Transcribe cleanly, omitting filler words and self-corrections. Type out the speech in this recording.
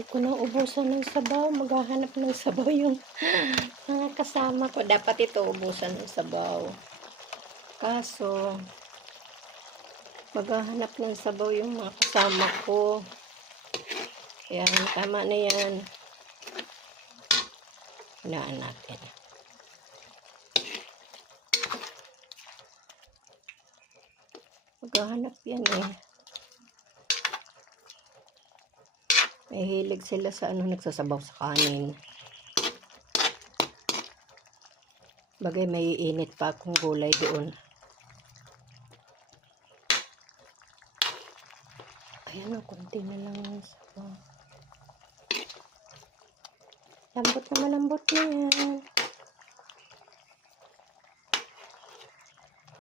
Di ko na ubusan ng sabaw. Maghahanap ng sabaw yung mga kasama ko. Dapat ito ubusan ng sabaw. Kaso, maghahanap ng sabaw yung mga kasama ko. Ayan, tama na yan. Hinaan natin. Maghahanap yan eh. May hilig sila sa nagsasabaw sa kanin. Bagay may init pa akong gulay doon. Ayan o, konti na lang yung sabaw. Lambot na malambot na yan.